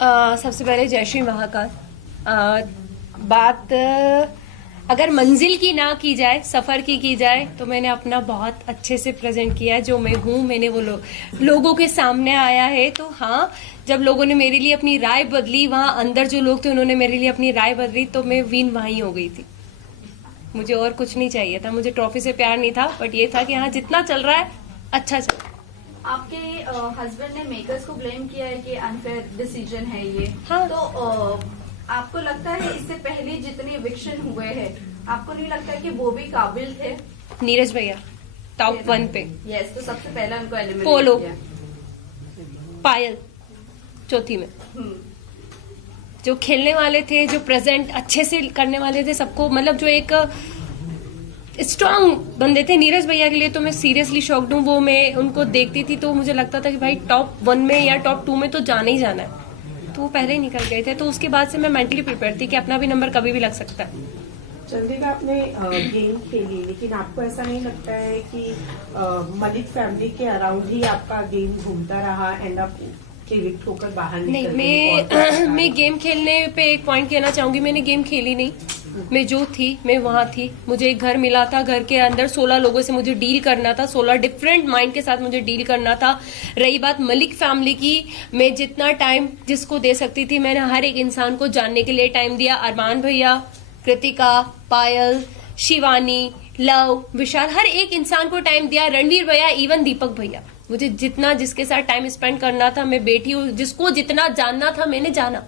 सबसे पहले जय श्री महाकाल। बात अगर मंजिल की ना की जाए, सफर की जाए, तो मैंने अपना बहुत अच्छे से प्रेजेंट किया है। जो मैं हूँ, मैंने वो लोगों के सामने आया है। तो हाँ, जब लोगों ने मेरे लिए अपनी राय बदली, वहां अंदर जो लोग थे उन्होंने मेरे लिए अपनी राय बदली, तो मैं विन वहीं हो गई थी। मुझे और कुछ नहीं चाहिए था। मुझे ट्रॉफी से प्यार नहीं था, बट ये था कि हाँ, जितना चल रहा है अच्छा चल रहा है। आपके हस्बैंड ने मेकर्स को ब्लेम किया है कि अनफेयर डिसीजन है ये। हाँ। तो आपको लगता है इससे पहले जितने इविक्शन हुए हैं, आपको नहीं लगता है कि वो भी काबिल थे? नीरज भैया टॉप 1 पे। यस, तो सबसे पहले उनको एलिमिनेट पोलो, किया। पायल चौथी में। जो खेलने वाले थे, जो प्रेजेंट अच्छे से करने वाले थे, सबको मतलब जो एक स्ट्रांग बंदे थे, नीरज भैया के लिए तो मैं सीरियसली शॉक्ड हूँ। वो मैं उनको देखती थी तो मुझे लगता था कि भाई टॉप 1 में या टॉप 2 में तो जाना ही जाना है। तो वो पहले ही निकल गए थे, तो उसके बाद से मैं मेंटली प्रिपेयर थी कि अपना भी नंबर कभी भी लग सकता है। चंद्रिका, आपने गेम खेली, लेकिन आपको ऐसा नहीं लगता है कि मलिक फैमिली के अराउंड ही आपका गेम घूमता रहा, एंड आप विक्ट होकर बाहर नहीं, निकल मैं गेम खेलने पे एक पॉइंट कहना चाहूंगी। मैंने गेम खेली नहीं। मैं जो थी मैं वहां थी। मुझे एक घर मिला था, घर के अंदर 16 लोगों से मुझे डील करना था, 16 डिफरेंट माइंड के साथ मुझे डील करना था। रही बात मलिक फैमिली की, मैं जितना टाइम जिसको दे सकती थी, मैंने हर एक इंसान को जानने के लिए टाइम दिया। अरमान भैया, कृतिका, पायल, शिवानी, लव, विशाल, हर एक इंसान को टाइम दिया। रणवीर भैया, इवन दीपक भैया, मुझे जितना जिसके साथ टाइम स्पेंड करना था, मैं बैठी हूँ। जिसको जितना जानना था मैंने जाना।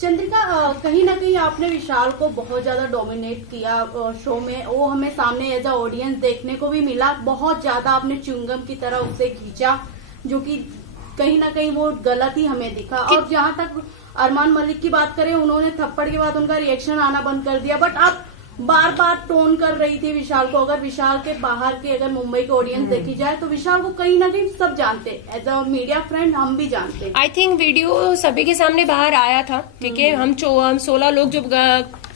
चंद्रिका, कहीं ना कहीं आपने विशाल को बहुत ज्यादा डोमिनेट किया शो में। वो हमें सामने एज अ ऑडियंस देखने को भी मिला। बहुत ज्यादा आपने च्युइंगम की तरह उसे खींचा, जो कि कहीं ना कहीं वो गलत ही हमें दिखा। और जहां तक अरमान मलिक की बात करें, उन्होंने थप्पड़ के बाद उनका रिएक्शन आना बंद कर दिया, बट आप बार बार टोन कर रही थी विशाल को। अगर विशाल के बाहर के, अगर मुंबई के ऑडियंस देखी जाए, तो विशाल को कहीं ना कहीं सब जानते, एज अ मीडिया फ्रेंड हम भी जानते। आई थिंक वीडियो सभी के सामने बाहर आया था, ठीक है। हम 16 लोग जो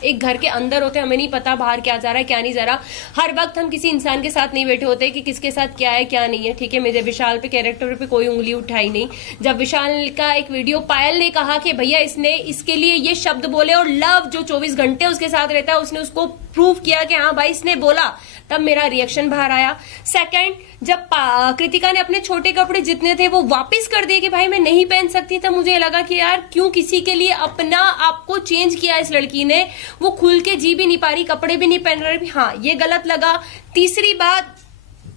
एक घर के अंदर होते हैं, हमें नहीं पता बाहर क्या जा रहा है क्या नहीं जा रहा। हर वक्त हम किसी इंसान के साथ नहीं बैठे होते कि किसके साथ क्या है क्या नहीं है, ठीक है। मेरे विशाल पे, कैरेक्टर पे कोई उंगली उठाई नहीं। जब विशाल का एक वीडियो, पायल ने कहा कि भैया इसने इसके लिए ये शब्द बोले, और लव जो 24 घंटे उसके साथ रहता है, उसने उसको प्रूव किया कि हाँ भाई इसने बोला, तब मेरा रिएक्शन बाहर आया। सेकंड, जब कृतिका ने अपने छोटे कपड़े जितने थे वो वापस कर दिए कि भाई मैं नहीं पहन सकती, तब मुझे लगा कि यार क्यों किसी के लिए अपना आपको चेंज किया इस लड़की ने। वो खुल के जी भी नहीं पा रही, कपड़े भी नहीं पहन रही। हाँ, ये गलत लगा। तीसरी बात,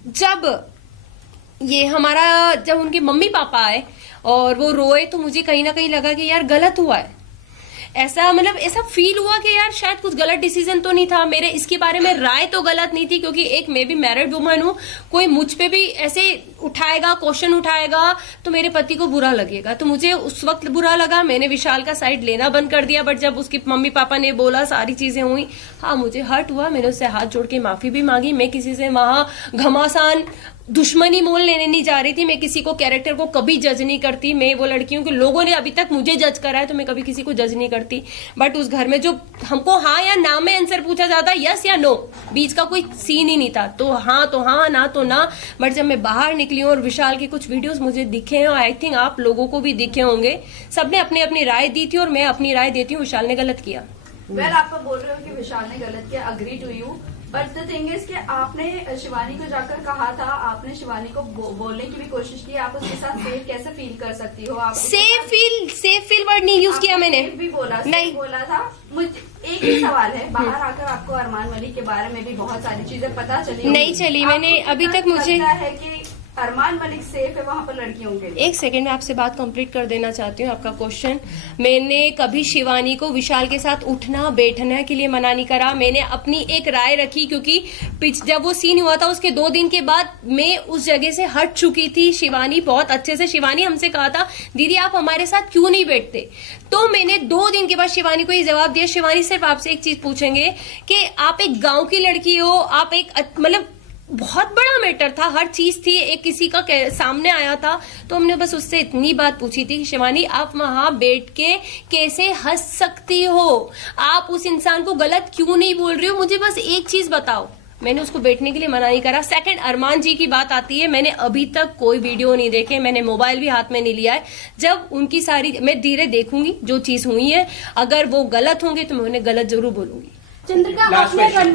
जब ये हमारा, जब उनके मम्मी पापा आए और वो रोए, तो मुझे कहीं ना कहीं लगा कि यार गलत हुआ है। ऐसा मतलब ऐसा फील हुआ कि यार शायद कुछ गलत डिसीजन तो नहीं था। मेरे इसके बारे में राय तो गलत नहीं थी, क्योंकि एक मैं भी मैरिड वुमन हूं। कोई मुझ पे भी ऐसे उठाएगा, क्वेश्चन उठाएगा, तो मेरे पति को बुरा लगेगा। तो मुझे उस वक्त बुरा लगा, मैंने विशाल का साइड लेना बंद कर दिया। बट जब उसके मम्मी पापा ने बोला, सारी चीजें हुई, हाँ मुझे हर्ट हुआ। मैंने उससे हाथ जोड़ के माफी भी मांगी। मैं किसी से वहां घमासान दुश्मनी मोल लेने नहीं जा रही थी। मैं किसी को, कैरेक्टर को कभी जज नहीं करती। मैं वो लड़की हूं कि लोगों ने अभी तक मुझे जज करा है, तो मैं कभी किसी को जज नहीं करती। बट उस घर में जो हमको हाँ या ना में आंसर पूछा जाता, यस या नो, बीच का कोई सीन ही नहीं था। तो हाँ, ना तो ना। बट जब मैं बाहर निकली हूँ और विशाल के कुछ वीडियोस मुझे दिखे हैं, और आई थिंक आप लोगों को भी दिखे होंगे, सबने अपनी अपनी राय दी थी और मैं अपनी राय देती हूँ, विशाल ने गलत किया। वेल, आप बोल रहे हो कि विशाल ने गलत किया, agree to you, but the thing is कि आपने शिवानी को जाकर कहा था, आपने शिवानी को बोलने की भी कोशिश की, आप उसके साथ सेफ कैसे फील कर सकती हो? आप सेफ फील वर्ड नहीं यूज किया मैंने। भी बोला, नहीं बोला था। मुझे एक ही सवाल है, बाहर आकर आपको अरमान मलिक के बारे में भी बहुत सारी चीजें पता चली नहीं चली। मैंने अभी तक, मुझे है कि अरमान मलिक सेफ है वहां पर लड़कियों के लिए? एक सेकंड में आपसे बात कंप्लीट कर देना चाहती हूँ। आपका क्वेश्चन, मैंने कभी शिवानी को विशाल के साथ उठना बैठने के लिए मना नहीं करा। मैंने अपनी एक राय रखी, क्योंकि जब वो सीन हुआ था उसके 2 दिन के बाद मैं उस जगह से हट चुकी थी। शिवानी बहुत अच्छे से, शिवानी हमसे कहा था दीदी आप हमारे साथ क्यों नहीं बैठते, तो मैंने 2 दिन के बाद शिवानी को ये जवाब दिया। शिवानी सिर्फ आपसे एक चीज पूछेंगे कि आप एक गाँव की लड़की हो, आप एक मतलब बहुत बड़ा मैटर था, हर चीज थी, एक किसी का सामने आया था, तो हमने बस उससे इतनी बात पूछी थी कि शिवानी आप वहां बैठ के कैसे हंस सकती हो, आप उस इंसान को गलत क्यों नहीं बोल रही हो, मुझे बस एक चीज बताओ। मैंने उसको बैठने के लिए मना नहीं करा। सेकंड, अरमान जी की बात आती है, मैंने अभी तक कोई वीडियो नहीं देखे, मैंने मोबाइल भी हाथ में नहीं लिया है। जब उनकी सारी मैं धीरे देखूंगी जो चीज हुई है, अगर वो गलत होंगे तो मैं उन्हें गलत जरूर बोलूंगी। चंद्रिका, Last अपने question.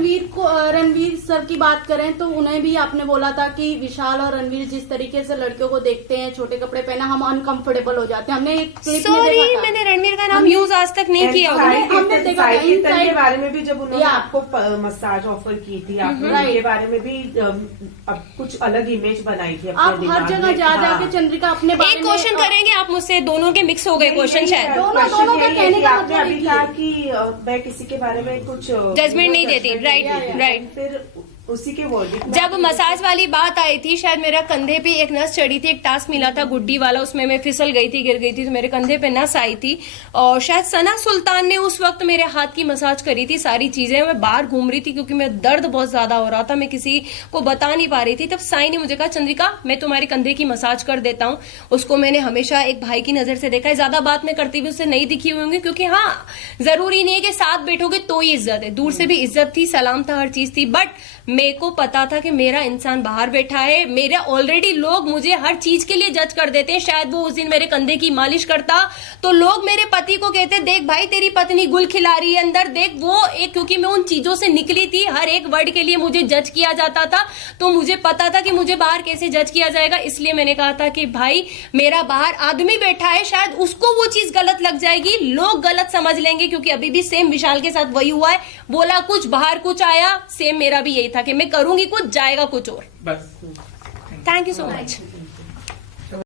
रणवीर सर की बात करें तो उन्हें भी आपने बोला था कि विशाल और रणवीर जिस तरीके से लड़कियों को देखते हैं, छोटे कपड़े पहना, हम अनकंफर्टेबल हो जाते हैं। हमने एक क्लिप में सॉरी, देखा था। मैंने रणवीर का नाम यूज आज तक नहीं किया होगा। हमने देखा था, के inside- बारे में भी जब उन्होंने Yeah. आपको मसाज ऑफर की थी, आपने Right. उनके बारे में भी अब कुछ अलग इमेज बनाई थी अपने आप हर दिमाग जगह में। जा हाँ। जाके चंद्रिका अपने बारे एक में क्वेश्चन करेंगे आप मुझसे, दोनों के मिक्स हो गए क्वेश्चन शायद। दोनों question का यही है कहने कि का आपने मतलब अभी यही कहा है। कि मैं किसी के बारे में कुछ Judgment नहीं देती, right, right. फिर उसी के वर्डिक्ट में जब मसाज वाली बात आई थी, शायद मेरा कंधे पे एक नस चढ़ी थी, एक टास्क मिला था गुड्डी वाला, उसमें मैं फिसल गई थी, गिर गई थी, तो मेरे कंधे पे नस आई थी। और शायद सना सुल्तान ने उस वक्त मेरे हाथ की मसाज करी थी। सारी चीजें मैं बाहर घूम रही थी क्योंकि मैं दर्द बहुत ज्यादा हो रहा था, मैं किसी को बता नहीं पा रही थी। तब साई ने मुझे कहा, चंद्रिका मैं तुम्हारे कंधे की मसाज कर देता हूँ। उसको मैंने हमेशा एक भाई की नजर से देखा है, ज्यादा बात मैं करती हुई उससे नहीं दिखी हुई होंगी, क्योंकि हाँ, जरूरी नहीं है कि साथ बैठोगे तो ही इज्जत है, दूर से भी इज्जत थी, सलाम था, हर चीज थी। बट मेरे को पता था कि मेरा इंसान बाहर बैठा है, मेरे ऑलरेडी लोग मुझे हर चीज के लिए जज कर देते हैं। शायद वो उस दिन मेरे कंधे की मालिश करता तो लोग मेरे पति को कहते, देख भाई तेरी पत्नी गुल खिला रही है अंदर, देख वो एक, क्योंकि मैं उन चीजों से निकली थी, हर एक वर्ड के लिए मुझे जज किया जाता था, तो मुझे पता था कि मुझे बाहर कैसे जज किया जाएगा। इसलिए मैंने कहा था कि भाई मेरा बाहर आदमी बैठा है, शायद उसको वो चीज गलत लग जाएगी, लोग गलत समझ लेंगे, क्योंकि अभी भी सेम विशाल के साथ वही हुआ है, बोला कुछ बाहर कुछ आया, सेम मेरा भी यही था कि मैं करूंगी कुछ, जाएगा कुछ और। बस थैंक यू सो मच।